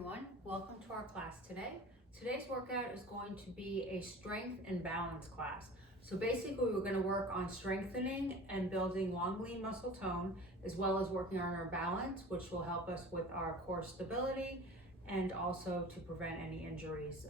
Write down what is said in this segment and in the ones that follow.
everyone, welcome to our class today. Today's workout is going to be a strength and balance class. So basically we're going to work on strengthening and building long lean muscle tone, as well as working on our balance, which will help us with our core stability and also to prevent any injuries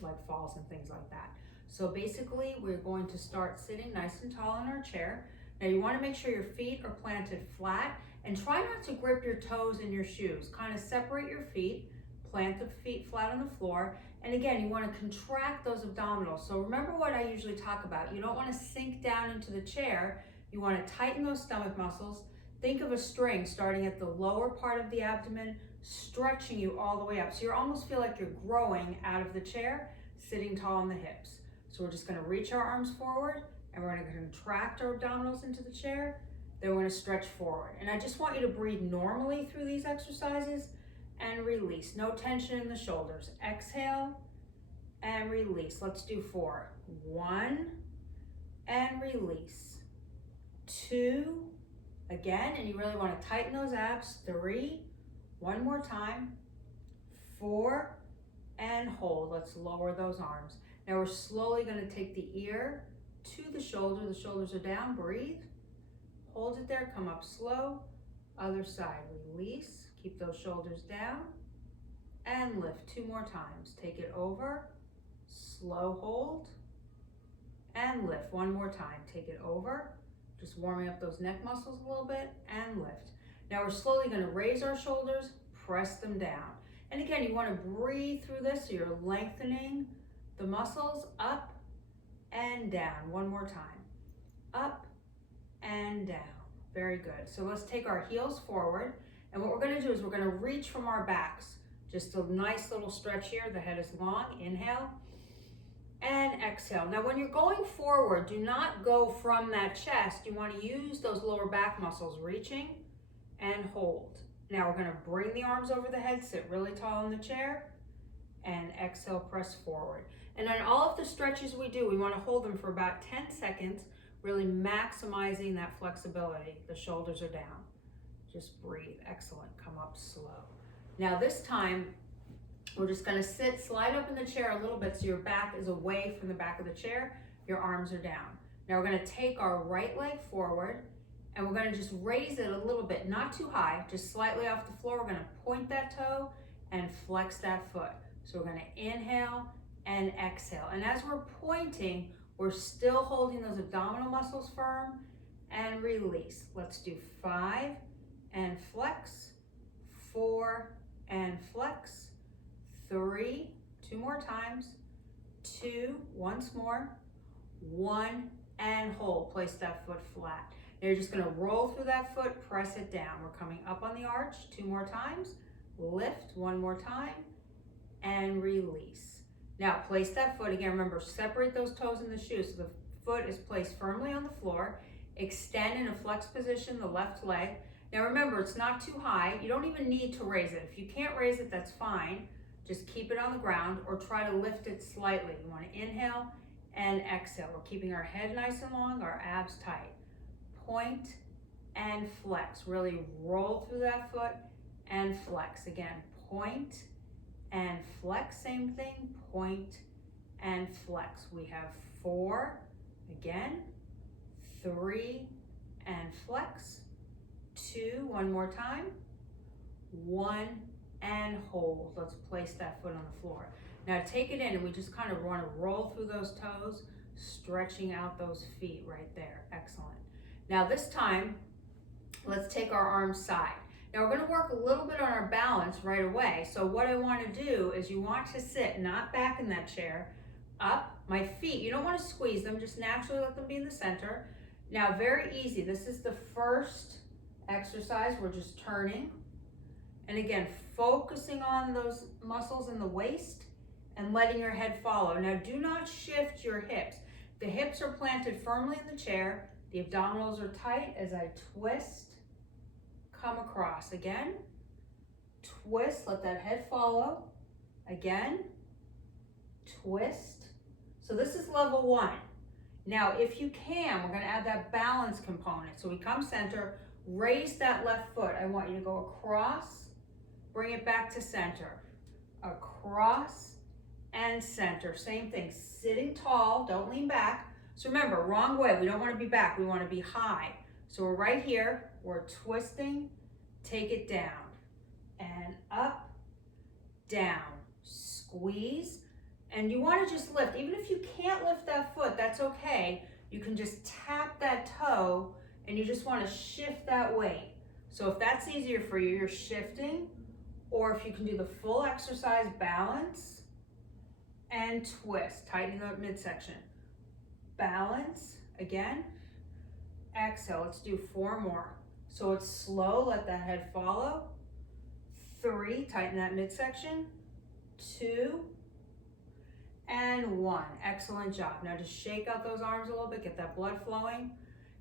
like falls and things like that. So basically we're going to start sitting nice and tall in our chair. Now you want to make sure your feet are planted flat and try not to grip your toes in your shoes. Kind of separate your feet, plant the feet flat on the floor. And again, you want to contract those abdominals. So remember what I usually talk about. You don't want to sink down into the chair. You want to tighten those stomach muscles. Think of a string starting at the lower part of the abdomen, stretching you all the way up. So you almost feel like you're growing out of the chair, sitting tall on the hips. So we're just going to reach our arms forward and we're going to contract our abdominals into the chair. Then we're going to stretch forward. And I just want you to breathe normally through these exercises and release. No tension in the shoulders. Exhale and release. Let's do 4. 1 and release. 2, again, and you really want to tighten those abs. 3, one more time. 4 and hold. Let's lower those arms. Now we're slowly going to take the ear to the shoulder. The shoulders are down. Breathe. Hold it there, come up slow. Other side, release, keep those shoulders down, and lift 2 more times. Take it over, slow hold, and lift 1 more time. Take it over, just warming up those neck muscles a little bit, and lift. Now we're slowly gonna raise our shoulders, press them down. And again, you wanna breathe through this, so you're lengthening the muscles up and down. 1 more time. Up and down. Very good. So let's take our heels forward, and what we're going to do is we're going to reach from our backs. Just a nice little stretch here. The head is long. Inhale and exhale. Now when you're going forward, do not go from that chest. You want to use those lower back muscles, reaching and hold. Now we're going to bring the arms over the head, sit really tall in the chair, and exhale, press forward. And on all of the stretches we do, we want to hold them for about 10 seconds, really maximizing that flexibility. The shoulders are down. Just breathe. Excellent. Come up slow. Now this time, we're just going to sit, slide up in the chair a little bit so your back is away from the back of the chair. Your arms are down. Now we're going to take our right leg forward and we're going to just raise it a little bit, not too high, just slightly off the floor. We're going to point that toe and flex that foot. So we're going to inhale and exhale. And as we're pointing, we're still holding those abdominal muscles firm, and release. Let's do 5 and flex, 4 and flex, 3, 2 more times, 2, once more, 1 and hold. Place that foot flat. Now you're just going to roll through that foot, press it down. We're coming up on the arch 2 more times, lift 1 more time, and release. Now place that foot, again, remember, separate those toes in the shoes so the foot is placed firmly on the floor. Extend in a flexed position the left leg. Now remember, it's not too high. You don't even need to raise it. If you can't raise it, that's fine. Just keep it on the ground or try to lift it slightly. You want to inhale and exhale. We're keeping our head nice and long, our abs tight. Point and flex. Really roll through that foot and flex. Again, point and flex, same thing, point and flex. We have 4, again, 3 and flex, 2, 1 more time, 1 and hold. Let's place that foot on the floor. Now take it in and we just kind of want to roll through those toes, stretching out those feet right there. Excellent. Now this time, let's take our arms side. Now we're going to work a little bit on our balance right away. So what I want to do is you want to sit, not back in that chair, up. My feet, you don't want to squeeze them, just naturally let them be in the center. Now very easy. This is the first exercise. We're just turning. And again, focusing on those muscles in the waist and letting your head follow. Now do not shift your hips. The hips are planted firmly in the chair. The abdominals are tight as I twist. Come across. Again, twist, let that head follow. Again, twist. So this is level 1. Now, if you can, we're going to add that balance component. So we come center, raise that left foot. I want you to go across, bring it back to center. across, and center. Same thing, sitting tall, don't lean back. So remember, wrong way, we don't want to be back, we want to be high. So we're right here, we're twisting, take it down, and up, down, squeeze, and you want to just lift. Even if you can't lift that foot, that's okay. You can just tap that toe, and you just want to shift that weight. So if that's easier for you, you're shifting, or if you can do the full exercise, balance, and twist, tighten the midsection. Balance, again, exhale, let's do 4 more. So it's slow, let that head follow. 3, tighten that midsection. 2, and 1, excellent job. Now just shake out those arms a little bit, get that blood flowing.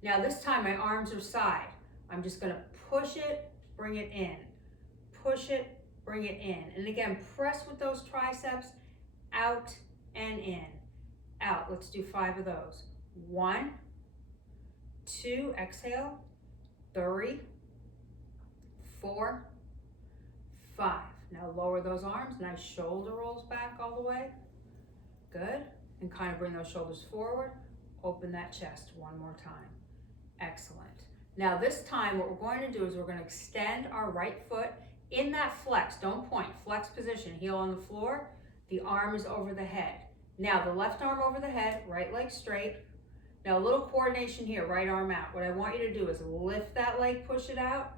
Now this time my arms are side. I'm just gonna push it, bring it in. Push it, bring it in. And again, press with those triceps, out and in. Out, let's do 5 of those. 1, 2, exhale. 3, 4, 5. Now lower those arms, nice shoulder rolls back all the way. Good, and kind of bring those shoulders forward. Open that chest 1 more time. Excellent. Now this time what we're going to do is we're going to extend our right foot in that flex, don't point, flex position, heel on the floor, the arm is over the head. Now the left arm over the head, right leg straight. Now a little coordination here, right arm out. What I want you to do is lift that leg, push it out,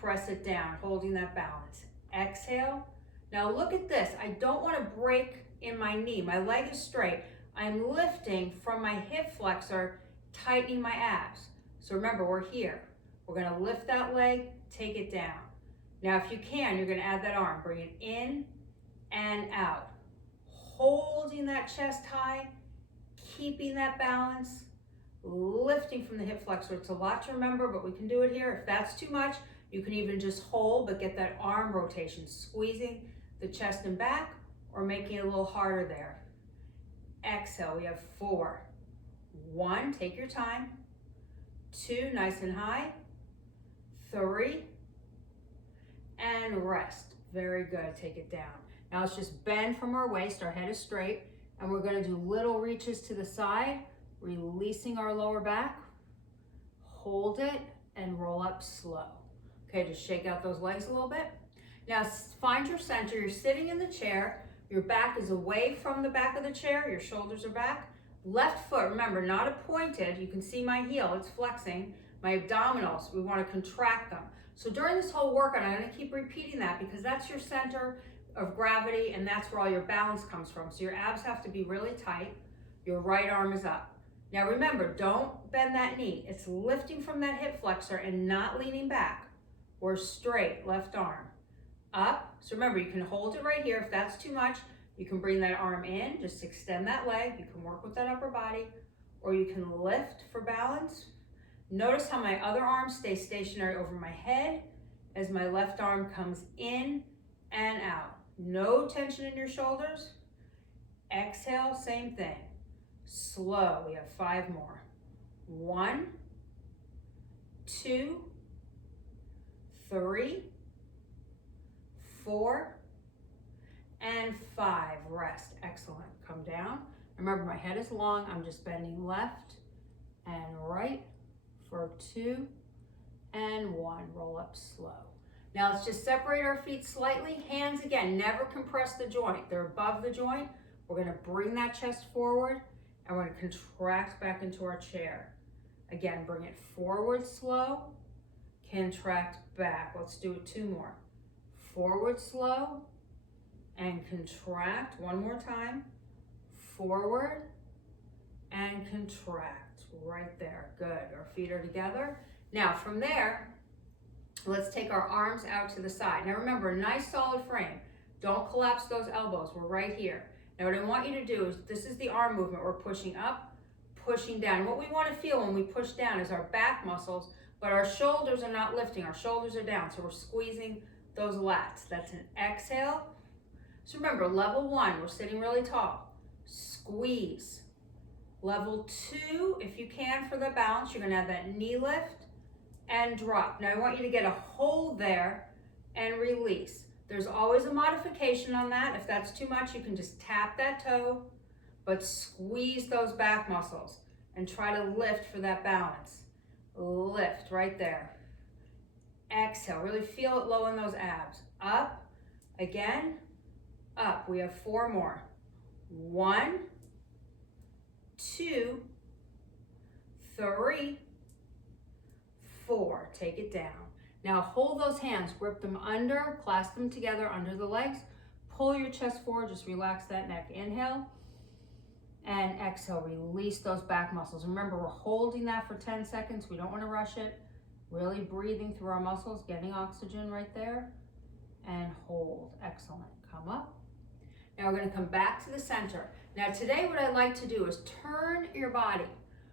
press it down, holding that balance. Exhale. Now look at this, I don't want to break in my knee, my leg is straight. I'm lifting from my hip flexor, tightening my abs. So remember, we're here. We're gonna lift that leg, take it down. Now if you can, you're gonna add that arm, bring it in and out. Holding that chest high, keeping that balance, lifting from the hip flexor. It's a lot to remember, but we can do it here. If that's too much, you can even just hold, but get that arm rotation, squeezing the chest and back, or making it a little harder there. Exhale, we have 4. 1, take your time. 2, nice and high. 3, and rest. Very good, take it down. Now let's just bend from our waist, our head is straight, and we're gonna do little reaches to the side, releasing our lower back. Hold it and roll up slow. Okay, just shake out those legs a little bit. Now find your center, you're sitting in the chair, your back is away from the back of the chair, your shoulders are back. Left foot, remember, not a pointed, you can see my heel, it's flexing. My abdominals, we want to contract them. So during this whole workout, I'm going to keep repeating that because that's your center of gravity and that's where all your balance comes from. So your abs have to be really tight. Your right arm is up. Now remember, don't bend that knee. It's lifting from that hip flexor and not leaning back. Or straight, left arm. Up. So remember, you can hold it right here. If that's too much, you can bring that arm in, just extend that leg. You can work with that upper body, or you can lift for balance. Notice how my other arm stays stationary over my head as my left arm comes in and out. No tension in your shoulders. Exhale, same thing. Slow, we have 5 more. 1, 2, 3, 4, and 5, rest, excellent. Come down. Remember, my head is long, I'm just bending left and right for 2 and 1, roll up slow. Now let's just separate our feet slightly. Hands again, never compress the joint. They're above the joint. We're gonna bring that chest forward and we're gonna contract back into our chair. Again, bring it forward slow, contract back. Let's do it 2 more. Forward slow, and contract 1 more time. Forward and contract right there. Good, our feet are together. Now from there, let's take our arms out to the side. Now remember, nice solid frame. Don't collapse those elbows, we're right here. Now what I want you to do is, this is the arm movement. We're pushing up, pushing down. What we want to feel when we push down is our back muscles, but our shoulders are not lifting, our shoulders are down, so we're squeezing those lats. That's an exhale. So remember, level 1, we're sitting really tall. Squeeze. Level 2, if you can for the balance, you're gonna have that knee lift and drop. Now I want you to get a hold there and release. There's always a modification on that. If that's too much, you can just tap that toe, but squeeze those back muscles and try to lift for that balance. Lift right there. Exhale, really feel it low in those abs. Up, again, up. We have 4 more. 1, 2, 3, 4. Take it down. Now hold those hands, grip them under, clasp them together under the legs. Pull your chest forward, just relax that neck. Inhale and exhale, release those back muscles. Remember, we're holding that for 10 seconds. We don't want to rush it. Really breathing through our muscles, getting oxygen right there. And hold. Excellent. Come up. Now we're going to come back to the center. Now today what I like to do is turn your body.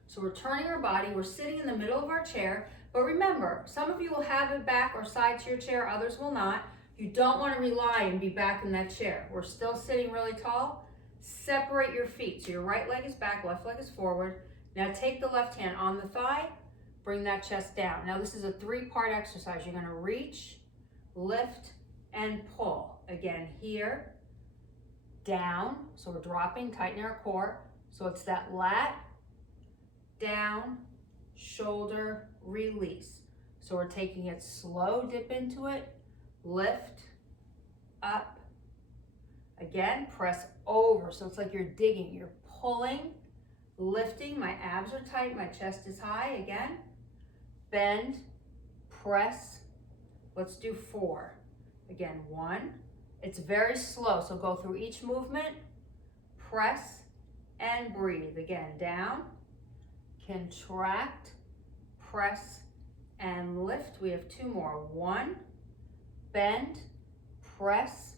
So we're turning our body. We're sitting in the middle of our chair. But remember, some of you will have it back or side to your chair, others will not. You don't want to rely and be back in that chair. We're still sitting really tall. Separate your feet. So your right leg is back, left leg is forward. Now take the left hand on the thigh, bring that chest down. Now this is a 3-part exercise. You're going to reach, lift, and pull. Again, here, down. So we're dropping, tightening our core. So it's that lat, down, shoulder, release. So we're taking it slow, dip into it, lift, up. Again, press over. So it's like you're digging, you're pulling, lifting. My abs are tight, my chest is high. Again, bend, press. Let's do 4. Again, 1. It's very slow, so go through each movement, press, and breathe. Again, down, contract, press, and lift. We have 2 more. 1, bend, press.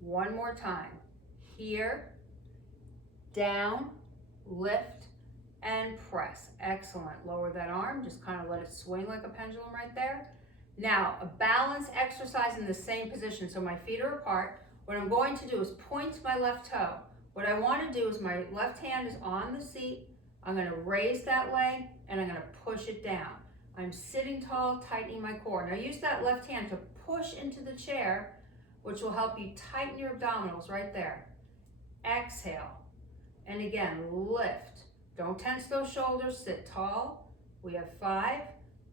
1 more time. Here, down, lift, and press. Excellent. Lower that arm. Just kind of let it swing like a pendulum right there. Now, a balance exercise in the same position. So my feet are apart. What I'm going to do is point my left toe. What I want to do is my left hand is on the seat. I'm going to raise that leg and I'm going to push it down. I'm sitting tall, tightening my core. Now use that left hand to push into the chair, which will help you tighten your abdominals right there. Exhale. And again, lift. Don't tense those shoulders, sit tall. We have 5.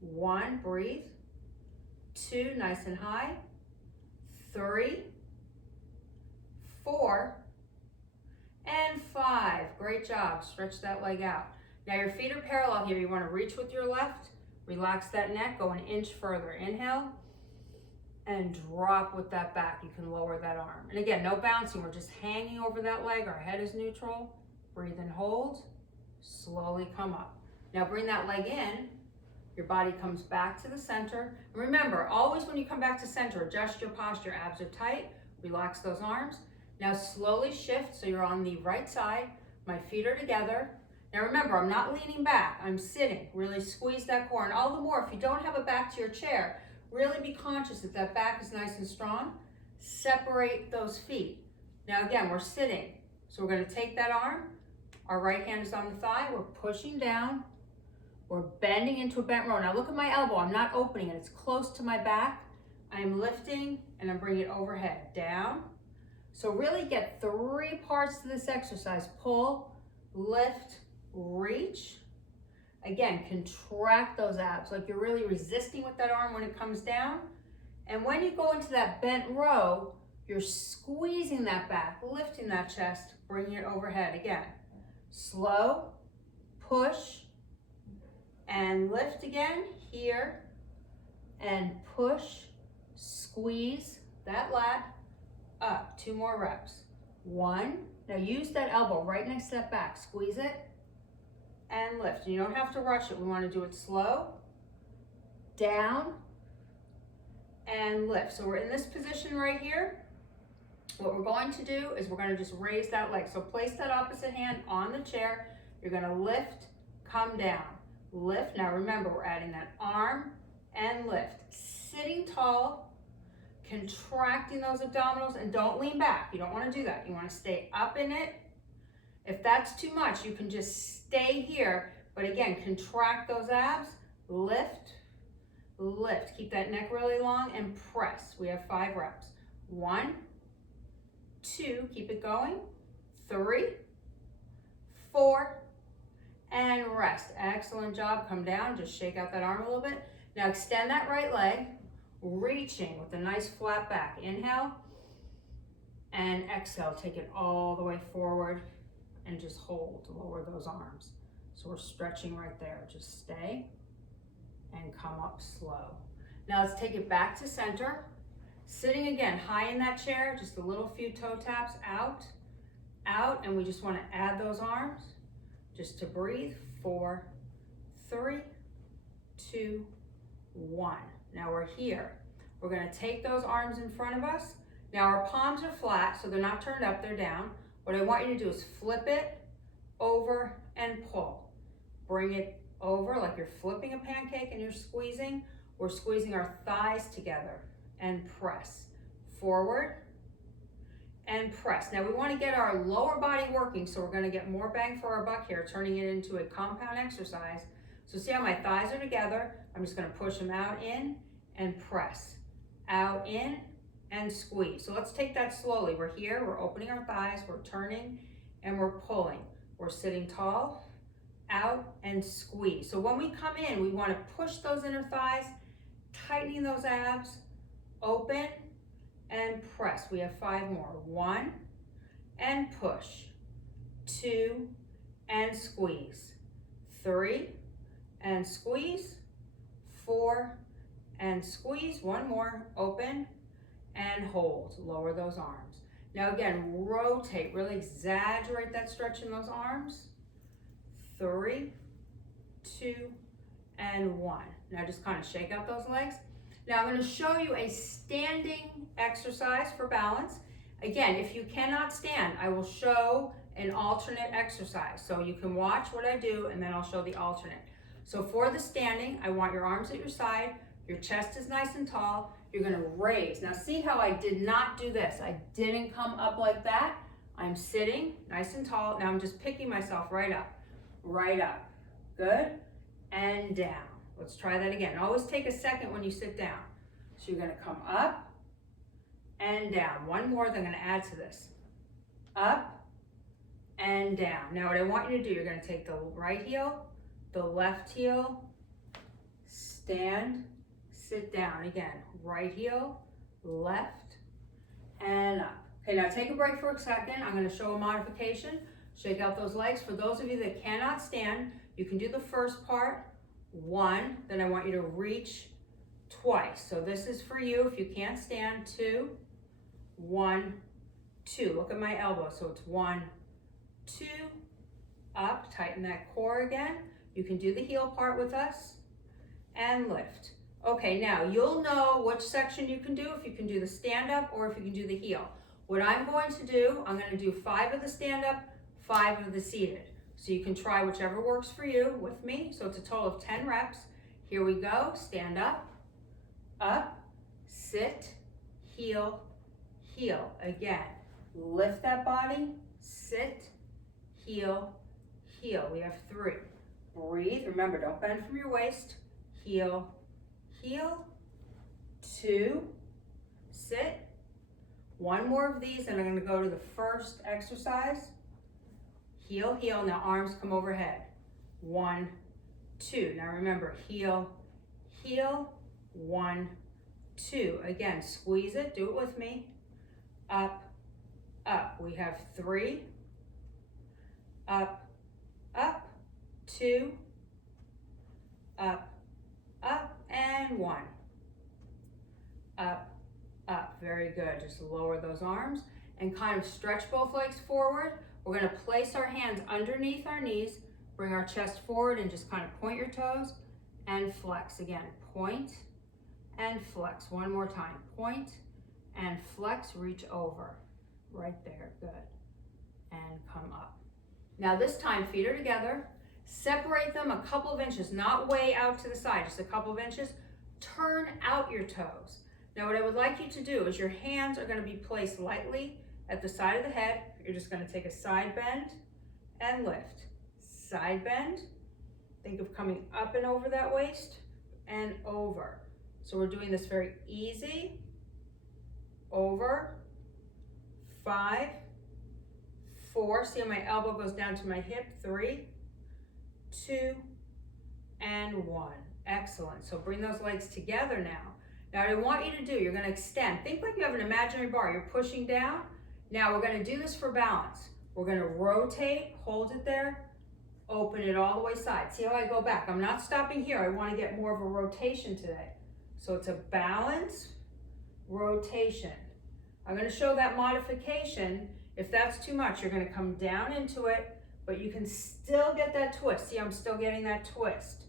1, breathe. 2, nice and high. 3, 4, and 5. Great job. Stretch that leg out. Now your feet are parallel here. You want to reach with your left. Relax that neck. Go an inch further. Inhale. And drop with that back. You can lower that arm. And again, no bouncing. We're just hanging over that leg. Our head is neutral. Breathe and hold. Slowly come up. Now bring that leg in. Your body comes back to the center. And remember, always when you come back to center, adjust your posture. Abs are tight. Relax those arms. Now slowly shift so you're on the right side. My feet are together. Now remember, I'm not leaning back. I'm sitting. Really squeeze that core. And all the more, if you don't have a back to your chair, really be conscious that that back is nice and strong. Separate those feet. Now again, we're sitting. So we're going to take that arm. Our right hand is on the thigh. We're pushing down. We're bending into a bent row. Now look at my elbow. I'm not opening it. It's close to my back. I'm lifting and I'm bringing it overhead. Down. So really get 3 parts to this exercise. Pull, lift, reach. Again, contract those abs like you're really resisting with that arm when it comes down. And when you go into that bent row, you're squeezing that back, lifting that chest, bringing it overhead. Again, slow, push, and lift again. Here, and push, squeeze that lat up. 2 more reps. 1. Now use that elbow right next to that back. Squeeze it. And lift. You don't have to rush it. We want to do it slow, down, and lift. So we're in this position right here. What we're going to do is we're going to just raise that leg. So place that opposite hand on the chair. You're going to lift, come down, lift. Now remember, we're adding that arm and lift. Sitting tall, contracting those abdominals, and don't lean back. You don't want to do that. You want to stay up in it. If that's too much, you can just stay here. But again, contract those abs, lift, lift. Keep that neck really long and press. We have 5 reps. 1, 2, keep it going. 3, 4, and rest. Excellent job. Come down, just shake out that arm a little bit. Now extend that right leg, reaching with a nice flat back. Inhale and exhale. Take it all the way forward and just hold. Lower those arms. So we're stretching right there. Just stay and come up slow. Now let's take it back to center. Sitting again, high in that chair, just a little few toe taps out, out, and we just want to add those arms just to breathe. 4, 3, 2, 1. Now we're here. We're going to take those arms in front of us. Now our palms are flat, so they're not turned up, they're down. What I want you to do is flip it over and pull. Bring it over like you're flipping a pancake and you're squeezing. We're squeezing our thighs together and press. Forward and press. Now we want to get our lower body working, so we're going to get more bang for our buck here, turning it into a compound exercise. So see how my thighs are together? I'm just going to push them out, in, and press. Out, in, and squeeze. So let's take that slowly. We're here, we're opening our thighs, we're turning, and we're pulling. We're sitting tall, out, and squeeze. So when we come in, we want to push those inner thighs, tightening those abs, open, and press. We have 5 more. 1, and push. 2, and squeeze. 3, and squeeze. 4, and squeeze. 1 more. Open, and hold. Lower those arms. Now again, rotate. Really exaggerate that stretch in those arms. 3, 2, and 1. Now just kind of shake out those legs. Now I'm going to show you a standing exercise for balance. Again, if you cannot stand, I will show an alternate exercise. So you can watch what I do and then I'll show the alternate. So for the standing, I want your arms at your side, your chest is nice and tall, you're going to raise. Now see how I did not do this. I didn't come up like that. I'm sitting nice and tall. Now I'm just picking myself right up. Right up. Good. And down. Let's try that again. Always take a second when you sit down. So you're going to come up and down. 1 more that I'm going to add to this. Up and down. Now what I want you to do, you're going to take the right heel, the left heel, stand, sit down. Again, right heel, left, and up. Okay, now take a break for a second. I'm going to show a modification. Shake out those legs. For those of you that cannot stand, you can do the first part. 1, then I want you to reach twice. So this is for you if you can't stand. 2, 1, 2. Look at my elbow. So it's 1, 2, up. Tighten that core again. You can do the heel part with us and lift. Okay, now you'll know which section you can do, if you can do the stand up or if you can do the heel. What I'm going to do, I'm going to do 5 of the stand up, 5 of the seated. So you can try whichever works for you with me. So it's a total of 10 reps. Here we go. Stand up, sit, heel, heel. Again, lift that body, sit, heel, heel. We have 3. Breathe. Remember, don't bend from your waist. Heel, heel. 2, sit. 1 more of these, and I'm going to go to the first exercise. Heel, heel. Now arms come overhead. 1, 2. Now remember, heel, heel. 1, 2. Again, squeeze it. Do it with me. Up, up. We have 3. Up, up. 2. Up, up. And 1. Up, up. Very good. Just lower those arms and kind of stretch both legs forward. We're going to place our hands underneath our knees, bring our chest forward and just kind of point your toes and flex. Again, point and flex. 1 more time. Point and flex, reach over. Right there, good. And come up. Now this time, feet are together. Separate them a couple of inches, not way out to the side, just a couple of inches. Turn out your toes. Now what I would like you to do is your hands are going to be placed lightly at the side of the head. You're just going to take a side bend and lift. Side bend. Think of coming up and over that waist and over. So we're doing this very easy. Over, 5, 4. See how my elbow goes down to my hip? 3, 2, and 1. Excellent. So bring those legs together now. Now what I want you to do, you're going to extend. Think like you have an imaginary bar. You're pushing down. Now we're going to do this for balance. We're going to rotate, hold it there, open it all the way side. See how I go back? I'm not stopping here. I want to get more of a rotation today. So it's a balance, rotation. I'm going to show that modification. If that's too much, you're going to come down into it, but you can still get that twist. See, I'm still getting that twist.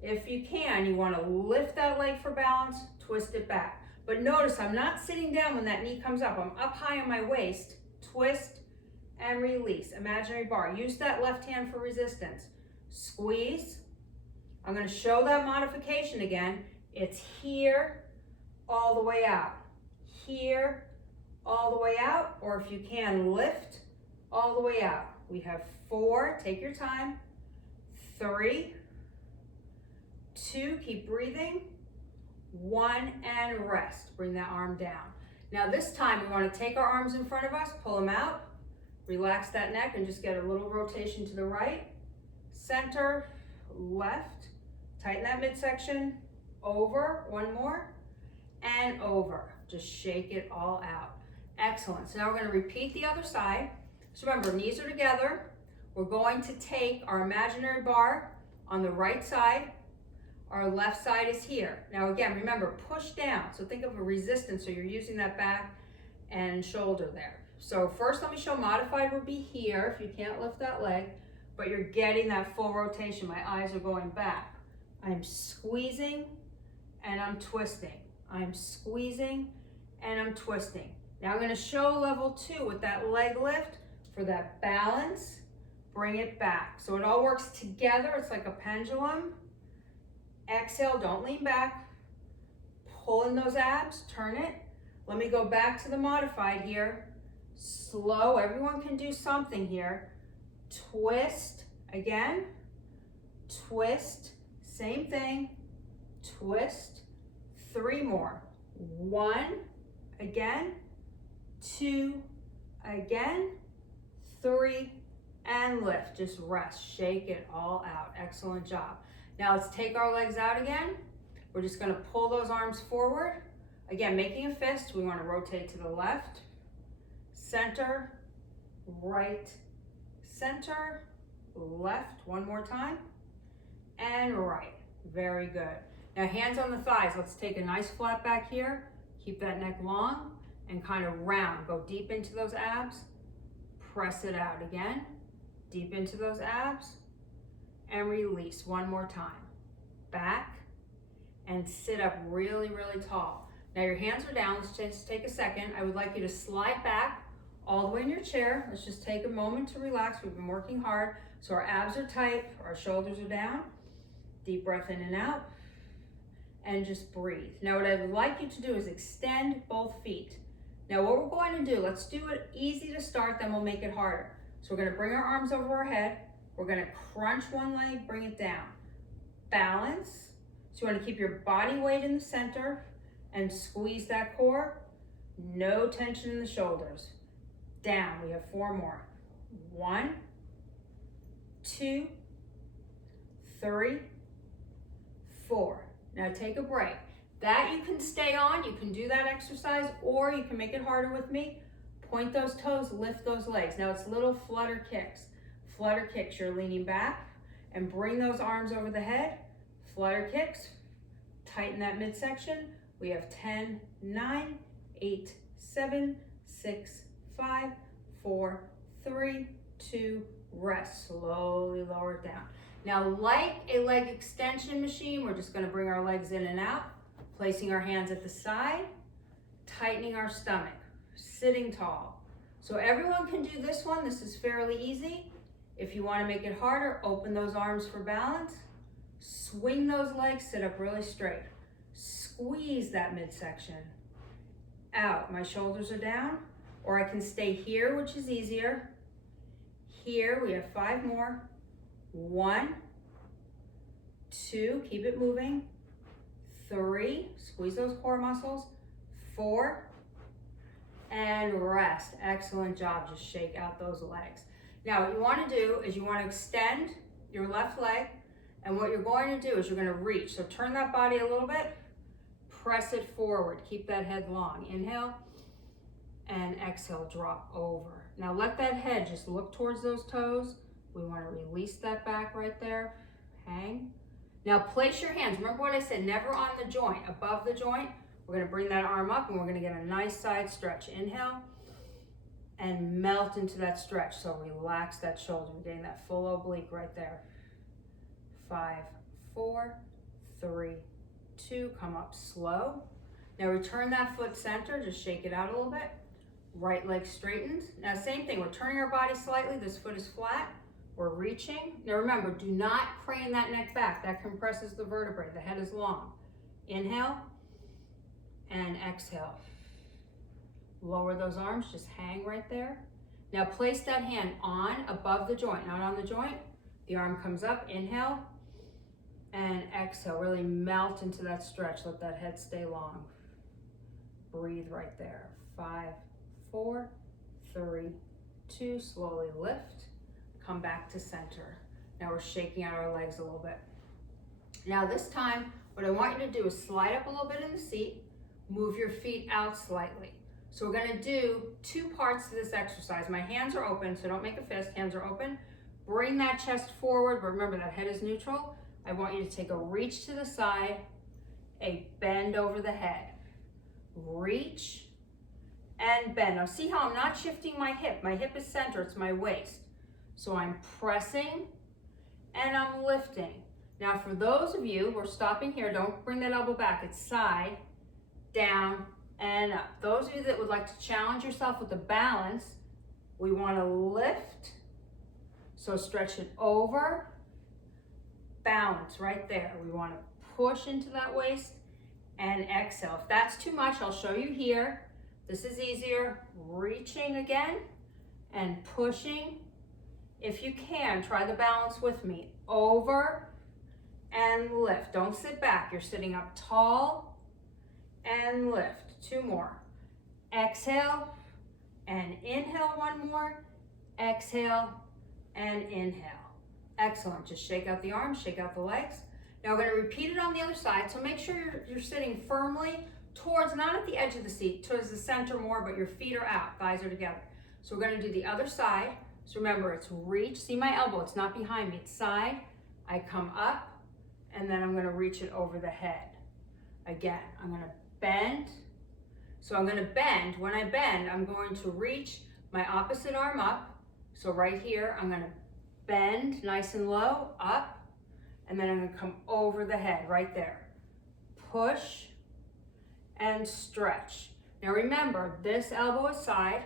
If you can, you want to lift that leg for balance, twist it back. But notice I'm not sitting down when that knee comes up. I'm up high on my waist, twist and release. Imaginary bar. Use that left hand for resistance. Squeeze. I'm going to show that modification again. It's here, all the way out. Here, all the way out. Or if you can, lift all the way out. We have 4. Take your time. 3, 2, keep breathing. 1, and rest. Bring that arm down. Now this time we want to take our arms in front of us, pull them out, relax that neck, and just get a little rotation to the right, center, left, tighten that midsection, over, 1 more, and over. Just shake it all out. Excellent. So now we're going to repeat the other side. So remember, knees are together. We're going to take our imaginary bar on the right side. Our left side is here. Now again, remember, push down. So think of a resistance. So you're using that back and shoulder there. So first let me show modified would be here if you can't lift that leg, but you're getting that full rotation. My eyes are going back. I'm squeezing and I'm twisting. I'm squeezing and I'm twisting. Now I'm going to show level 2 with that leg lift for that balance. Bring it back. So it all works together. It's like a pendulum. Exhale, don't lean back. Pull in those abs, turn it. Let me go back to the modified here. Slow, everyone can do something here. Twist, again. Twist, same thing. Twist, 3 more. 1, again. 2, again. 3, and lift. Just rest, shake it all out. Excellent job. Now let's take our legs out again. We're just going to pull those arms forward. Again, making a fist, we want to rotate to the left, center, right, center, left, 1 more time, and right. Very good. Now hands on the thighs. Let's take a nice flat back here. Keep that neck long and kind of round. Go deep into those abs. Press it out again. Deep into those abs. And release 1 more time. Back and sit up really, really tall. Now your hands are down. Let's just take a second. I would like you to slide back all the way in your chair. Let's just take a moment to relax. We've been working hard. So our abs are tight, our shoulders are down. Deep breath in and out. And just breathe. Now what I would like you to do is extend both feet. Now what we're going to do, let's do it easy to start, then we'll make it harder. So we're going to bring our arms over our head. We're going to crunch one leg, bring it down. Balance. So you want to keep your body weight in the center and squeeze that core. No tension in the shoulders. Down. We have 4 more. 1, 2, 3, 4. Now take a break. That you can stay on. You can do that exercise, or you can make it harder with me. Point those toes, lift those legs. Now it's little flutter kicks. Flutter kicks, you're leaning back and bring those arms over the head. Flutter kicks, tighten that midsection. We have 10, 9, 8, 7, 6, 5, 4, 3, 2, rest. Slowly lower it down. Now, like a leg extension machine, we're just going to bring our legs in and out, placing our hands at the side, tightening our stomach, sitting tall. So everyone can do this one. This is fairly easy. If you want to make it harder, open those arms for balance. Swing those legs, sit up really straight. Squeeze that midsection out. My shoulders are down, or I can stay here, which is easier. Here, we have 5 more. 1, 2, keep it moving. 3, squeeze those core muscles, 4, and rest. Excellent job, just shake out those legs. Now what you want to do is you want to extend your left leg, and what you're going to do is you're going to reach. So turn that body a little bit, press it forward, keep that head long. Inhale, and exhale, drop over. Now let that head just look towards those toes. We want to release that back right there, hang. Now place your hands, remember what I said, never on the joint, above the joint. We're going to bring that arm up and we're going to get a nice side stretch. Inhale, and melt into that stretch. So relax that shoulder, we're getting that full oblique right there. 5, 4, 3, 2, come up slow. Now return that foot center, just shake it out a little bit. Right leg straightens. Now same thing, we're turning our body slightly, this foot is flat, we're reaching. Now remember, do not crane that neck back, that compresses the vertebrae, the head is long. Inhale, and exhale. Lower those arms, just hang right there. Now place that hand on, above the joint, not on the joint. The arm comes up, inhale, and exhale. Really melt into that stretch, let that head stay long. Breathe right there. 5, 4, 3, 2, slowly lift, come back to center. Now we're shaking out our legs a little bit. Now this time, what I want you to do is slide up a little bit in the seat, move your feet out slightly. So we're gonna do 2 parts to this exercise. My hands are open, so don't make a fist, hands are open. Bring that chest forward, but remember that head is neutral. I want you to take a reach to the side, a bend over the head. Reach and bend. Now see how I'm not shifting my hip is center, it's my waist. So I'm pressing and I'm lifting. Now for those of you, we're stopping here, don't bring that elbow back, it's side, down, and up. Those of you that would like to challenge yourself with the balance, we want to lift, so stretch it over, balance right there. We want to push into that waist and exhale. If that's too much, I'll show you here. This is easier. Reaching again and pushing. If you can, try the balance with me. Over and lift. Don't sit back. You're sitting up tall and lift. 2 more. Exhale and inhale 1 more. Exhale and inhale. Excellent. Just shake out the arms, shake out the legs. Now we're going to repeat it on the other side. So make sure you're sitting firmly towards, not at the edge of the seat, towards the center more, but your feet are out, thighs are together. So we're going to do the other side. So remember, it's reach. See my elbow, it's not behind me, it's side. I come up, and then I'm going to reach it over the head. Again, I'm going to bend. So I'm going to bend. When I bend, I'm going to reach my opposite arm up. So right here, I'm going to bend nice and low, up, and then I'm going to come over the head right there. Push and stretch. Now remember, this elbow is side.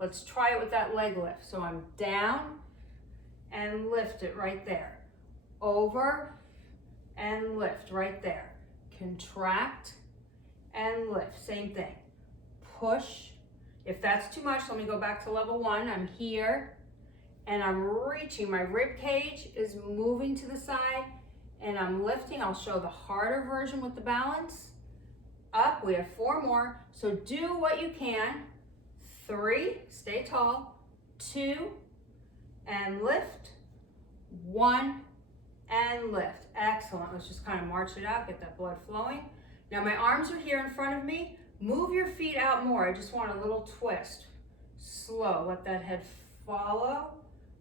Let's try it with that leg lift. So I'm down and lift it right there. Over and lift right there. Contract and lift, same thing. Push. If that's too much, let me go back to level 1. I'm here and I'm reaching. My rib cage is moving to the side and I'm lifting. I'll show the harder version with the balance. Up, we have 4 more. So do what you can. 3, stay tall. 2, and lift. 1, and lift. Excellent. Let's just kind of march it out, get that blood flowing. Now my arms are here in front of me. Move your feet out more. I just want a little twist. Slow, let that head follow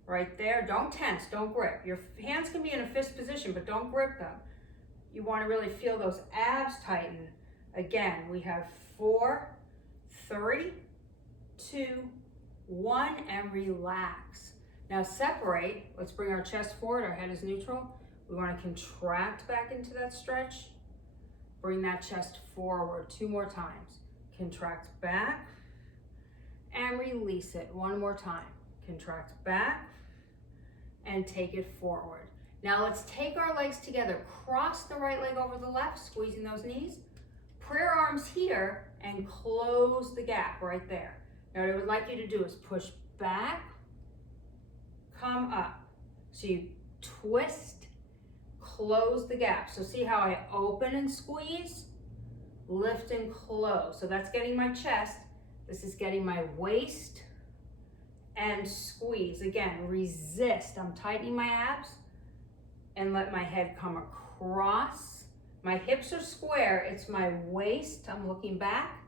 right there. Don't tense, don't grip. Your hands can be in a fist position, but don't grip them. You want to really feel those abs tighten. Again, we have 4, 3, 2, 1, and relax. Now separate. Let's bring our chest forward. Our head is neutral. We want to contract back into that stretch. Bring that chest forward 2 more times. Contract back and release it 1 more time. Contract back and take it forward. Now let's take our legs together. Cross the right leg over the left, squeezing those knees. Prayer arms here and close the gap right there. Now what I would like you to do is push back, come up. So you twist, close the gap. So see how I open and squeeze, lift and close. So that's getting my chest. This is getting my waist and squeeze. Again, resist. I'm tightening my abs and let my head come across. My hips are square. It's my waist. I'm looking back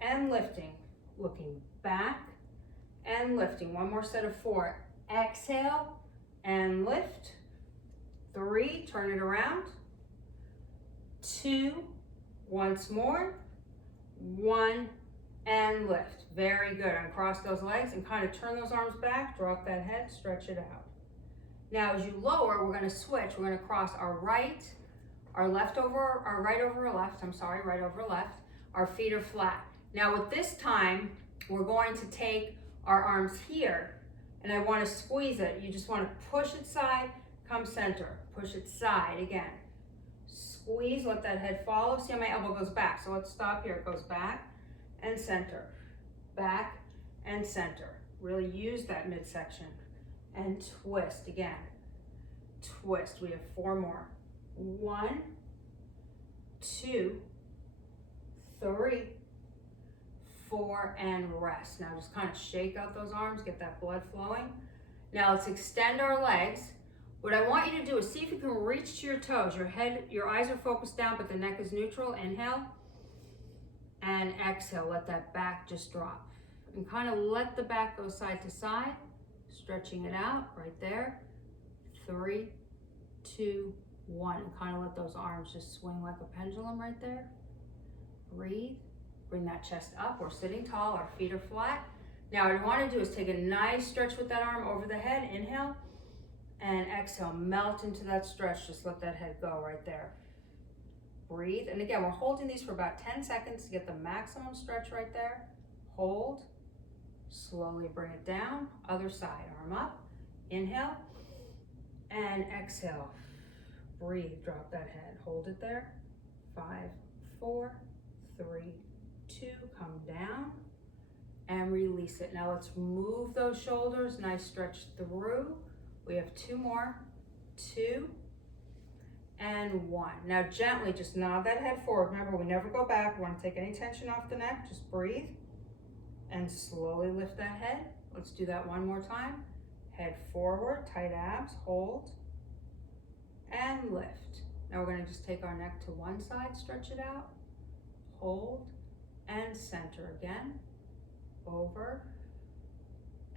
and lifting. Looking back and lifting. One more set of 4. Exhale and lift. 3, turn it around. 2, once more. 1, and lift. Very good. Uncross those legs and kind of turn those arms back, drop that head, stretch it out. Now as you lower, we're going to switch. We're going to cross our right over left. Our feet are flat. Now with this time, we're going to take our arms here and I want to squeeze it. You just want to push it side, come center, push it side again. Squeeze, let that head follow. See how my elbow goes back. So let's stop here. It goes back and center, back and center. Really use that midsection and twist again. Twist. We have 4 more. 1, 2, 3, 4, and rest. Now just kind of shake out those arms, get that blood flowing. Now let's extend our legs. What I want you to do is see if you can reach to your toes. Your eyes are focused down, but the neck is neutral. Inhale and exhale. Let that back just drop. And kind of let the back go side to side, stretching it out right there. 3, 2, 1. And kind of let those arms just swing like a pendulum right there. Breathe. Bring that chest up. We're sitting tall. Our feet are flat. Now what I want to do is take a nice stretch with that arm over the head. Inhale. And exhale, melt into that stretch. Just let that head go right there. Breathe. And again, we're holding these for about 10 seconds to get the maximum stretch right there. Hold. Slowly bring it down. Other side, arm up. Inhale. And exhale. Breathe. Drop that head. Hold it there. 5, 4, 3, 2. Come down. And release it. Now let's move those shoulders. Nice stretch through. We have 2 more, 2, and 1. Now gently just nod that head forward. Remember, we never go back. We want to take any tension off the neck. Just breathe and slowly lift that head. Let's do that one more time. Head forward, tight abs, hold, and lift. Now we're going to just take our neck to one side, stretch it out, hold, and center again, over,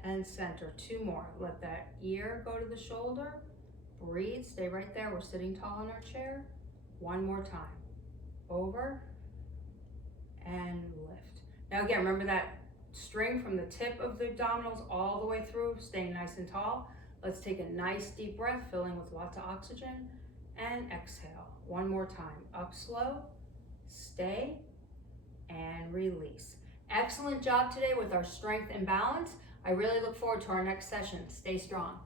and center. 2 more. Let that ear go to the shoulder. Breathe. Stay right there. We're sitting tall in our chair. 1 more time. Over and lift. Now again, remember that string from the tip of the abdominals all the way through, staying nice and tall. Let's take a nice deep breath, filling with lots of oxygen, and exhale. 1 more time. Up slow, stay, and release. Excellent job today with our strength and balance. I really look forward to our next session. Stay strong.